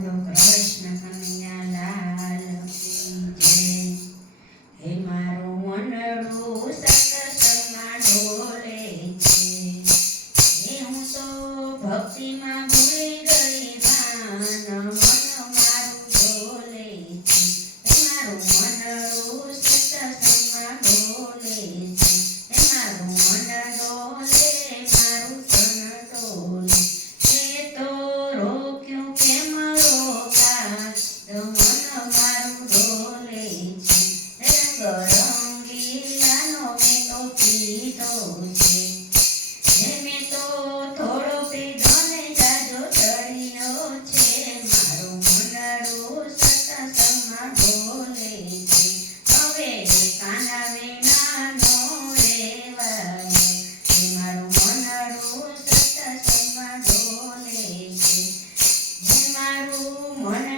કૃષ્ણ કનૈયા લાલ કી જય. હે મારું મનડું સત્સંગમાં ડોલે છે. હે હું તો ભક્તિમાં ભૂલી ગઈ ભાન, મન મારું ડોલે છે. હે મારું મનડું સત્સંગમાં ડોલે છે. હે મારું મન ડોલે, મારું તન ડોલે. હે તો રોક્યું કેમ મન મારું ડોલે છે. રંગરંગીલાનો મેં તો પીધો છે. મેં તો થોડો પીધો ને જાજો ચડ્યો છે. મારું મનડું સત્સંગમાં ડોલે છે. હવે કાના વિના નો રેવાય. મારું મનડું સત્સંગમાં ડોલે છે. મારું મન